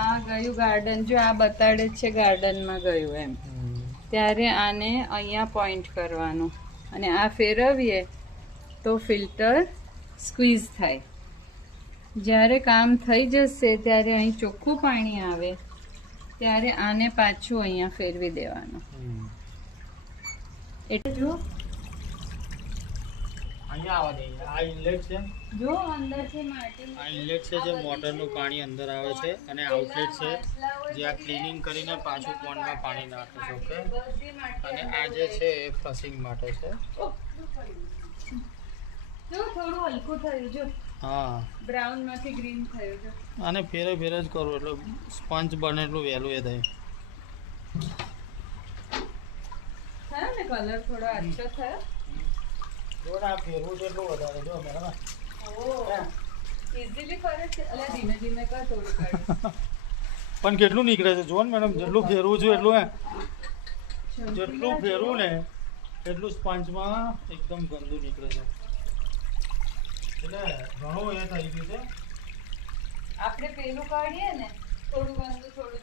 આ ગયું ગાર્ડન, જો આ બતાડે છે ગાર્ડનમાં ગયું એમ, ત્યારે આને અહીંયા પોઈન્ટ કરવાનું અને આ ફેરવીએ તો ફિલ્ટર સ્ક્વીઝ થાય. જ્યારે કામ થઈ જશે ત્યારે અહીં ચોખ્ખું પાણી આવે ત્યારે આને પાછું અહીંયા ફેરવી દેવાનું. એટલે જો અહીંયા આવવા દઈએ. આ ઇનલેટ છે, જો અંદરથી માટી, આ ઇનલેટ છે જે મોટરનું પાણી અંદર આવે છે, અને આઉટલેટ છે જે આ ક્લીનિંગ કરીને પાછું પોન્ડમાં પાણી નાખે છે. ઓકે, અને આ જે છે એ ફ્લશિંગ માટે છે. જો થોડું હલકું થયું, જો હા, બ્રાઉન માંથી ગ્રીન થયું. જો આને ફેરે ફેરે જ કરવું એટલે સ્પંચ બને એટલું વહેલું એ થાય. થયો ને કલર થોડો આછો થયો. જો આ ફેરવું છે એટલું વધારે. જો મેડમ ઇઝીલી ફરે છે. અલે ધીમે ધીમે કર, થોડું કાઢ. પણ કેટલું નીકળે છે જો ને મેડમ, જેટલું ફેરવું છું એટલું જેટલું ફેરવું ને એટલું સ્પંચમાં એકદમ ગંદુ નીકળે છે. એટલે ઘણું એ થઈ ગયું છે. આપણે પેલું કાઢીએ ને થોડું ગંદુ થોડું